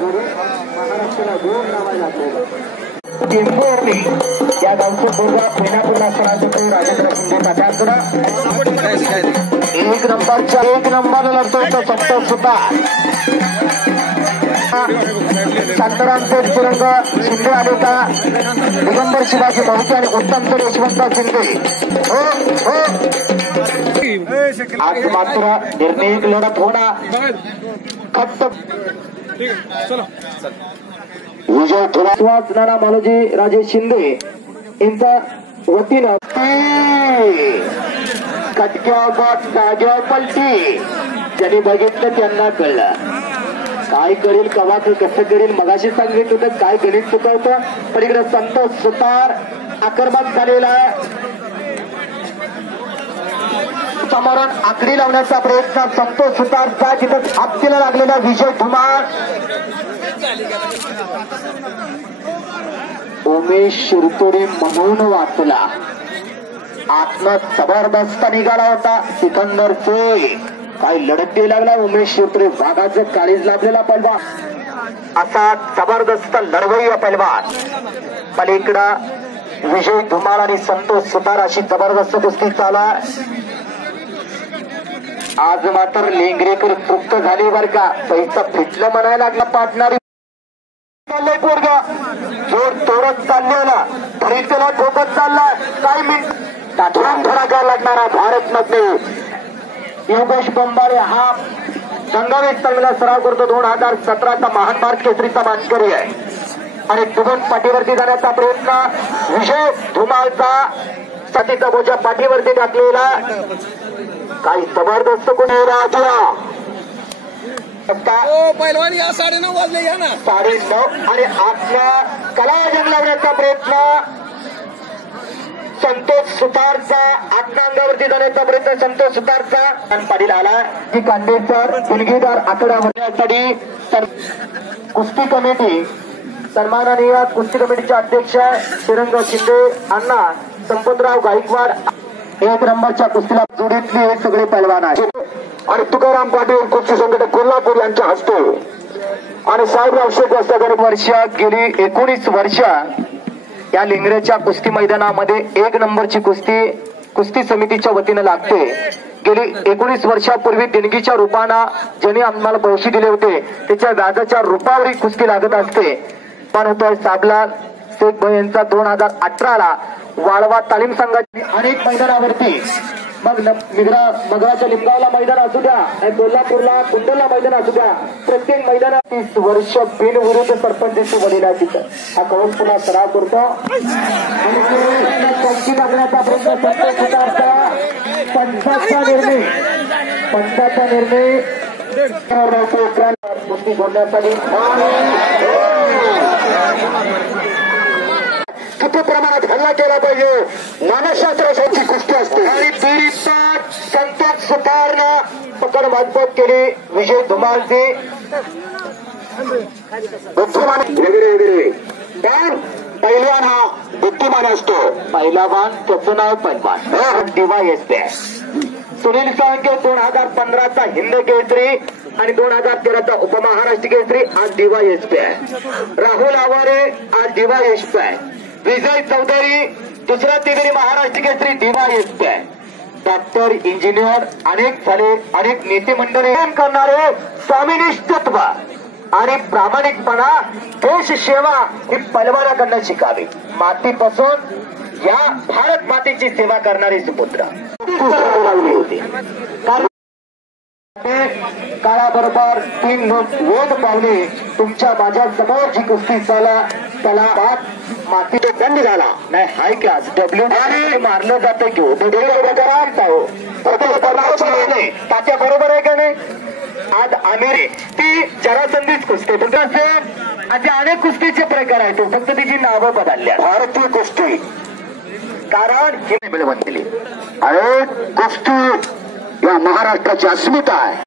महाराष्ट्राला दोन नावा लागलेलं टेंबोर्णी या गावचं पूर्व फेनापूर असणारचं राजेंद्र शिंदे तात्याकडं एक नंबरच्या एक नंबर लढतोय तो संतोष सुद्धा शांतारामचे तिरंग शिंदे आले का दिगंबर शिवाजी मोहिते आणि उत्तम तर यशवंत शिंदे हो हो आज मात्र निर्णय लढत होणार खट्ट विजय थोडा सुहास नाना मालोजी राजे शिंदे यांच्या वतीनं कटक्यावर जाग्यावर पलटी. ज्यांनी बघितलं त्यांना कळलं. काय करेल कवा कसं करेल मगाशी सांगितलं होतं काय गणित चुकवतं. पण इकडे संतोष सुतार आक्रमक झालेला समोरून आकडी लावण्याचा प्रयत्न संतोष सुतारचा तिथं हापतीला लागलेला विजय धुमाळ उमेश शिरतोडे म्हणून वाचला आत्मा जबरदस्त निघाला होता सिकंदर से काही लढत लागला उमेश शिरतोडे वाघाचं काळीज लाभलेला पैलवान असा जबरदस्त लढवई पैलवान पलीकडं विजय धुमाळ आणि संतोष सुतार अशी जबरदस्त कुस्ती चाला आज मात्र लेंगरेकर तृप्त झाली बर का? पैसा फिटलं म्हणायला लागला पाटणारी. चाललंय जोर तोडत चाललेला तरी त्याला ठोकत चाललाय. काय मिनिट. धुराम धडाका लागणारा भारत मध्ये योगेश बंबारे हा संघावेश चांगला सराव करतो. दोन हजार सतराचा महान भारत केसरीचा मानकरी आहे. आणि दुबन पाठीवरती जाण्याचा प्रयत्न. विजय धुमाळचा सतीचा बोजा पाठीवरती टाकलेला काही जबरदस्त कोणी पैलवान या साडे नऊ वाजले या ना. साडे नऊ आणि आपल्या कला जंगलावण्याचा प्रयत्न. संतोष सुतारचा आत्मा अंगावरती जाण्याचा प्रयत्न संतोष सुतारचा. आणि पाटील आला. की कांडेकर मुलगीदार आकडा भरण्यासाठी तर कुस्ती कमिटी सन्माननीय कुस्ती कमिटीचे अध्यक्ष श्रीरंग शिंदे अण्णा संपतराव गायकवाड एक नंबरच्या कुस्तीला जोडीतले हे सगळे पैलवान आहेत. आणि तुकाराम पाटील कुस्ती संघटक कोल्हापूर यांच्या हस्ते. आणि साहेबराव शेख वाजता वर्ष गेली एकोणीस वर्ष या लिंगरेच्या कुस्ती मैदानामध्ये एक नंबरची कुस्ती कुस्ती समितीच्या वतीनं लागते. गेली एकोणीस वर्षापूर्वी देणगीच्या रूपानं ज्यांनी आम्हाला पैसे दिले होते त्याच्या व्याजाच्या रूपावरही कुस्ती लागत असते. पण होतोय साबलाल शेख भाई यांचा दोन हजार अठराला वाळवा तालीम संघाची अनेक मैदानावरती. मग मिग्रा मगराच्या लिंगावला मैदान असू द्या आणि कोल्हापूरला कुंडला मैदान असू द्या. प्रत्येक मैदानात तीस वर्ष बिनविरुद्ध सरपंचाची वडील तिथं हा कवच पुन्हा सराव करतो. आणि तो टंकी प्रश्न प्रयत्न संतोष पंचाचा निर्णय. पंचाचा निर्णय. कुस्ती जोडण्यासाठी. किती प्रमाणात हल्ला केला पाहिजे. मानसशास्त्राची कुस्ती असते. आणि पीडित संतोष सुतारनं पकड मजबूत केली. विजय धुमालची बुद्धिमान वगैरे वगैरे. पण पहिलवान हा बुद्धिमान असतो. पहिलावान त्याचं नाव पैलवान दिवा येते सुनील साळके दोन हजार पंधराचा हिंद केसरी आणि दोन हजार तेराचा उपमहाराष्ट्र केसरी आज दिवा येसपे आहे राहुल आवारे आज दिवा येसपे आहे विजय चौधरी दुसरा तिघरी महाराष्ट्र केसरी दिवा येसपे आहे. डॉक्टर इंजिनियर अनेक झाले अनेक नेते मंडळी. करणारे स्वामीनिष्ठत्व आणि प्रामाणिकपणा देश सेवा ही पलवानाकडनं शिकावी. मातीपासून या भारत मातेची सेवा करणारी सुपुत्र. लावली होती कारण काळाबरोबर तीन नोंद पावले तुमच्या माझ्यासमोर जी कुस्ती चाला त्याला माती दंड झाला. नाही हाय का डब्ल्यू आणि मारलं जातं घेऊ तात्या बरोबर आहे का नाही? आज आमिरे ती जरासंधीच कुस्ती फक्त असे असे अनेक कुस्तीचे प्रकार आहेत. फक्त तिची नावं बदलल्या भारतीय कुस्ती. कारण ही बनवून दिली आणि कुस्ती या महाराष्ट्राची अस्मिता आहे.